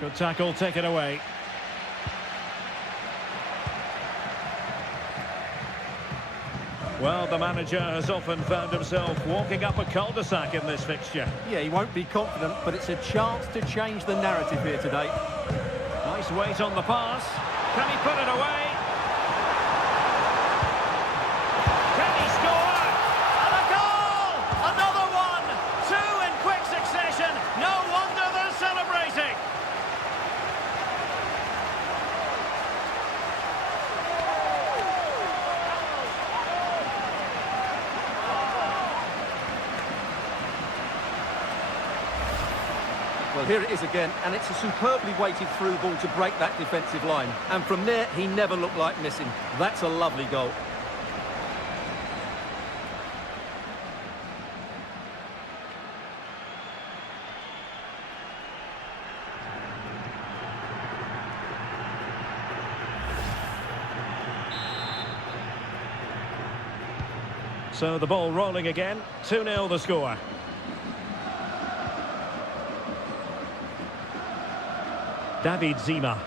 Good tackle, take it away. Well, the manager has often found himself walking up a cul-de-sac in this fixture. Yeah, he won't be confident, but it's a chance to change the narrative here today. Nice weight on the pass. Can he put it away? Can he score? And a goal! Another one! Two in quick succession. No wonder they're celebrating. Well, here it is again, and it's a superbly weighted through ball to break that defensive line. And from there, he never looked like missing. That's a lovely goal. So the ball rolling again. 2-0 the score. David Zima.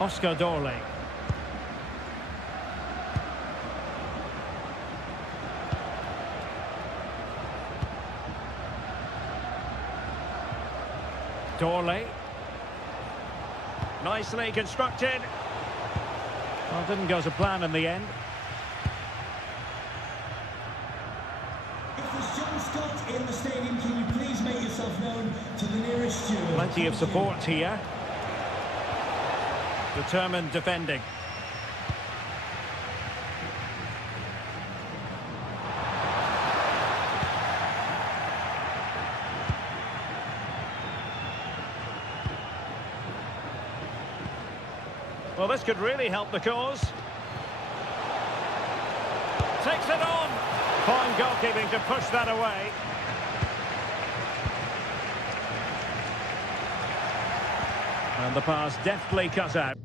Oscar Dorley. Dorley. Nicely constructed. Well, didn't go to plan in the end. If there's John Scott in the stadium, can you please make yourself known to the nearest steward? Plenty of support here. Determined defending. Well, this could really help the cause. Takes it on. Fine goalkeeping to push that away. And the pass deftly cut out.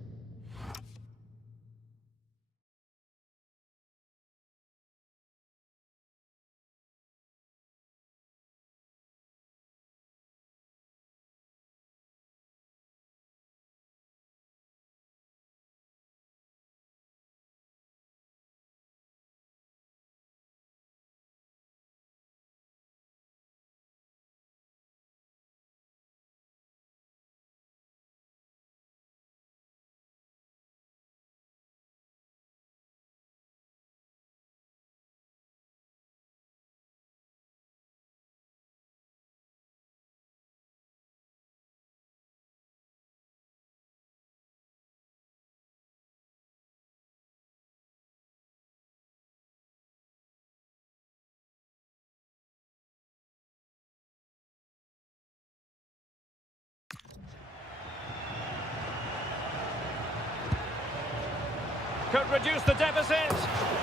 Could reduce the deficit.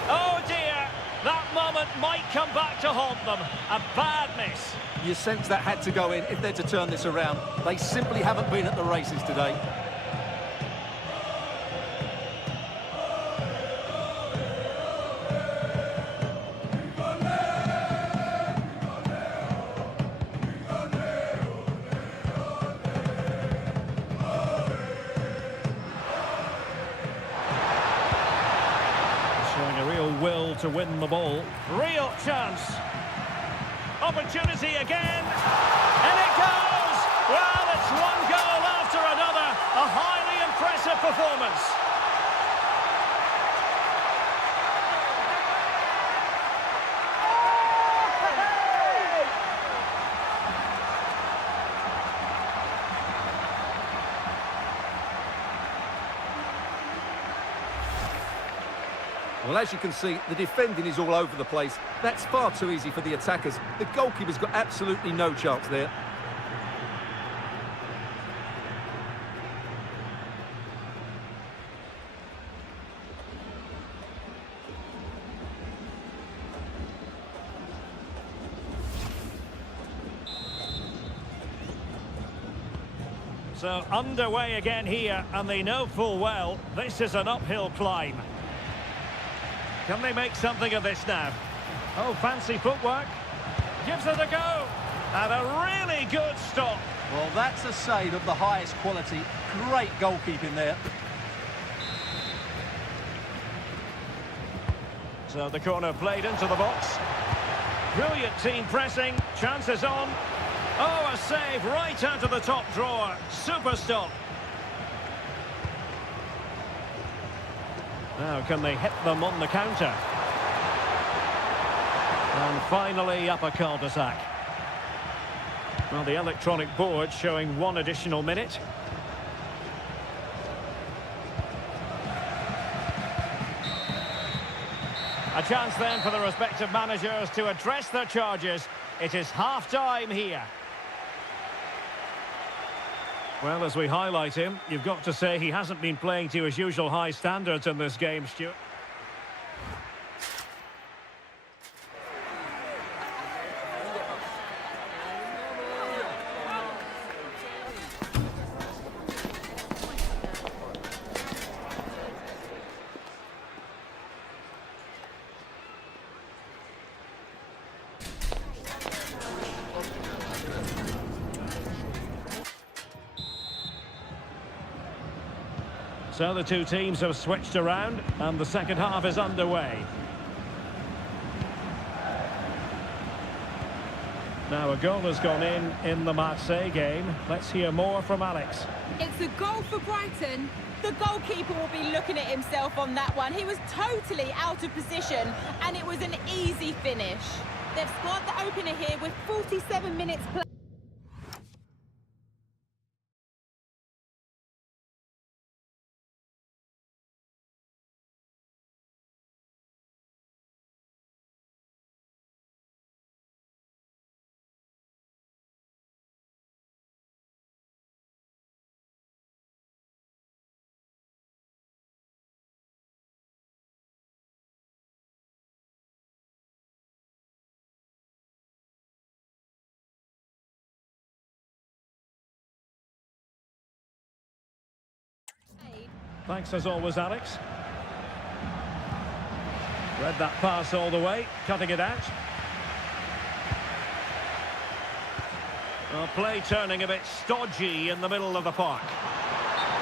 Oh dear, that moment might come back to haunt them. A bad miss. You sense that had to go in if they're to turn this around. They simply haven't been at the races today. Showing a real will to win the ball. Real chance. Opportunity again. And it goes! Well, it's one goal after another. A highly impressive performance. Well, as you can see, the defending is all over the place. That's far too easy for the attackers. The goalkeeper's got absolutely no chance there. So underway again here, and they know full well this is an uphill climb. Can they make something of this now? Oh, fancy footwork. Gives it a go. And a really good stop. Well, that's a save of the highest quality. Great goalkeeping there. So the corner played into the box. Brilliant team pressing. Chances on. Oh, a save right out of the top drawer. Super stop. Now, can they hit them on the counter? And finally, up a cul-de-sac. Well, the electronic board showing one additional minute. A chance then for the respective managers to address their charges. It is half-time here. Well, as we highlight him, you've got to say he hasn't been playing to his usual high standards in this game, Stuart. So the two teams have switched around and the second half is underway. Now a goal has gone in the Marseille game. Let's hear more from Alex. It's a goal for Brighton. The goalkeeper will be looking at himself on that one. He was totally out of position and it was an easy finish. They've scored the opener here with 47 minutes played. Thanks as always, Alex. Read that pass all the way, cutting it out. Well, play turning a bit stodgy in the middle of the park.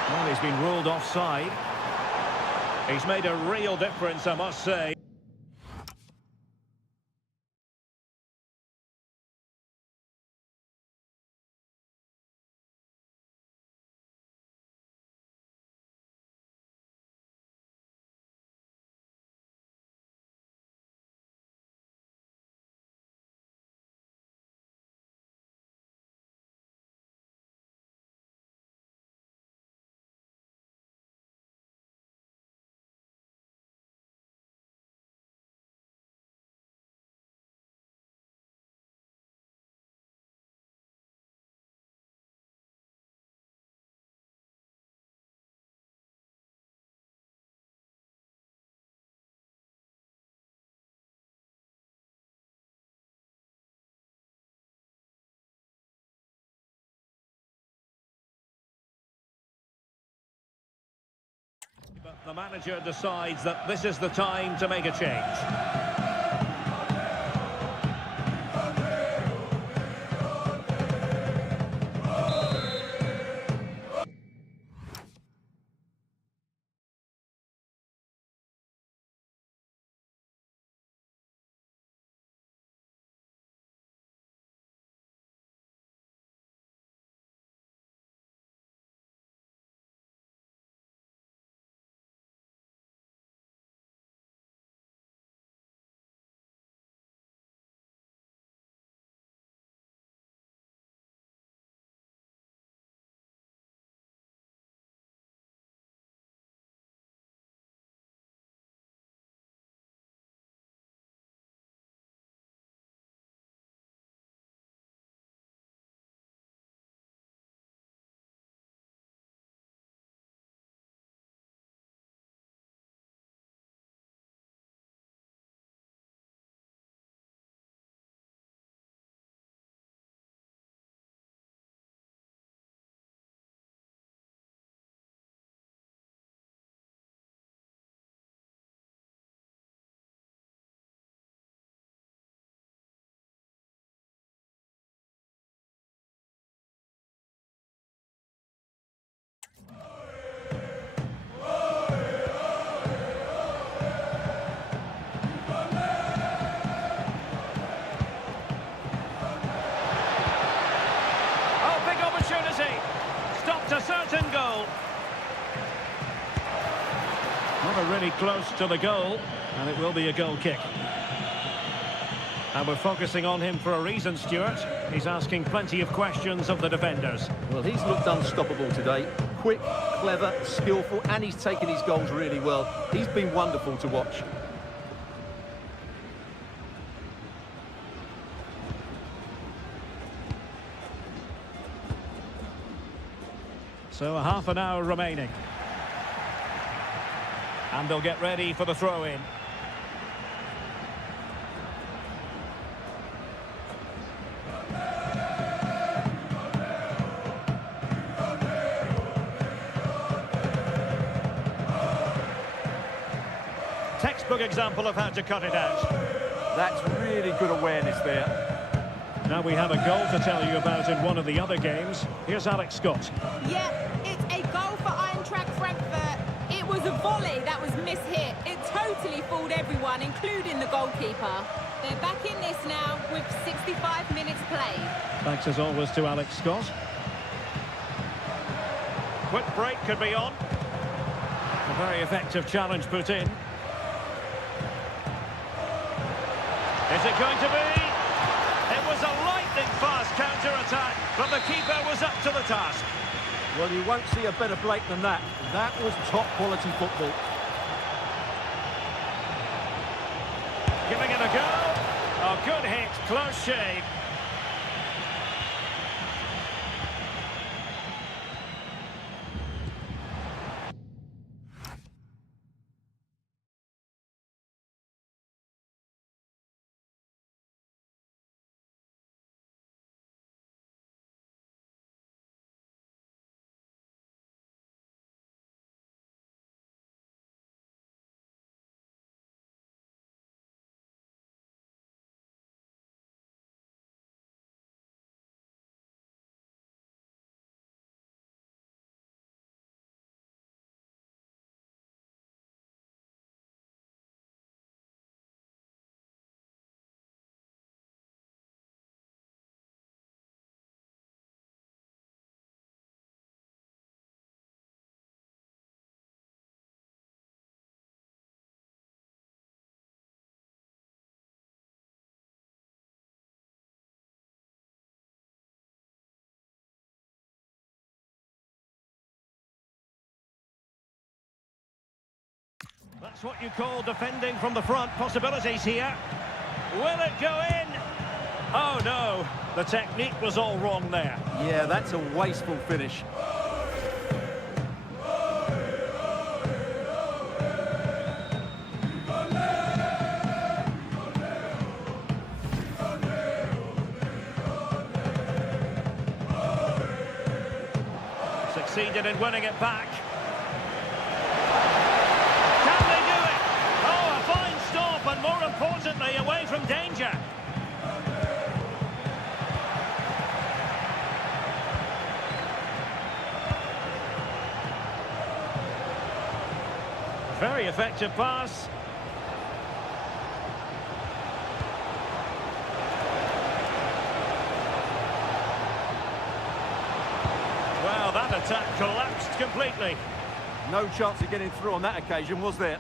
Well, he's been ruled offside. He's made a real difference, I must say. But the manager decides that this is the time to make a change. Stopped a certain goal. Not really close to the goal, and it will be a goal kick. And we're focusing on him for a reason, Stuart. He's asking plenty of questions of the defenders. Well, he's looked unstoppable today. Quick, clever, skillful, and he's taken his goals really well. He's been wonderful to watch. So a half an hour remaining. And they'll get ready for the throw-in. Textbook example of how to cut it out. That's really good awareness there. Now we have a goal to tell you about in one of the other games. Here's Alex Scott. Yeah, it's a goal for Eintracht Frankfurt. It was a volley that was mishit. It totally fooled everyone, including the goalkeeper. They're back in this now with 65 minutes played. Thanks as always to Alex Scott. Quick break could be on. A very effective challenge put in. Is it going to be? It was a lightning-fast counter-attack, but the keeper was up to the task. Well, you won't see a better break than that. That was top-quality football. Giving it a go. Oh, good hit, close shave. That's what you call defending from the front. Possibilities here. Will it go in? Oh no, the technique was all wrong there. Yeah, that's a wasteful finish. Succeeded in winning it back. Can they do it? Oh, a fine stop, and more importantly, away from danger. Very effective pass. Well, that attack collapsed completely. No chance of getting through on that occasion, was there?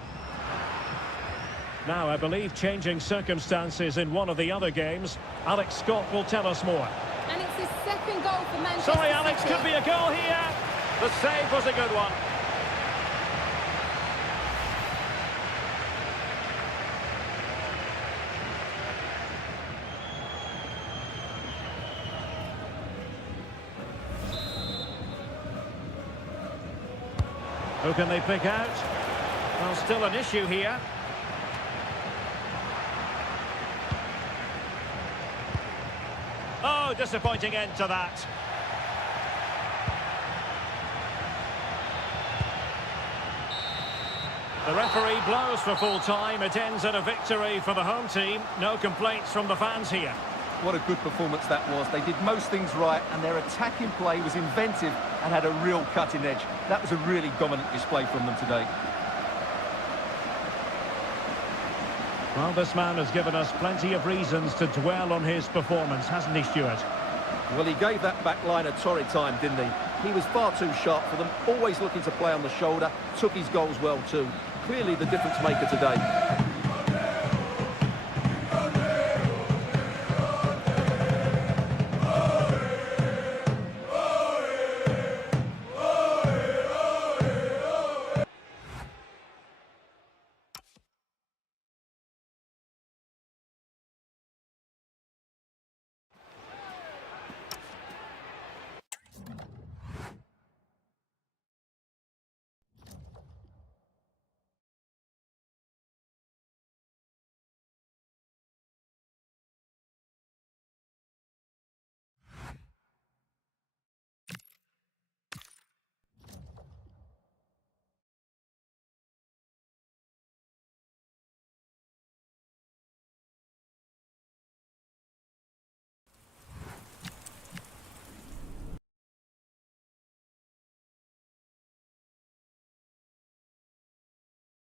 Now, I believe changing circumstances in one of the other games. Alex Scott will tell us more. And it's his second goal for Manchester Sorry, Alex, City. could be a goal here. The save was a good one. Who can they pick out? Well, still an issue here. Oh, disappointing end to that. The referee blows for full time. It ends in a victory for the home team. No complaints from the fans here. What a good performance that was. They did most things right, and their attacking play was inventive and had a real cutting edge. That was a really dominant display from them today. Well, this man has given us plenty of reasons to dwell on his performance, hasn't he, Stuart? Well, he gave that back line a torrid time, didn't he? He was far too sharp for them, always looking to play on the shoulder, took his goals well too. Clearly the difference maker today.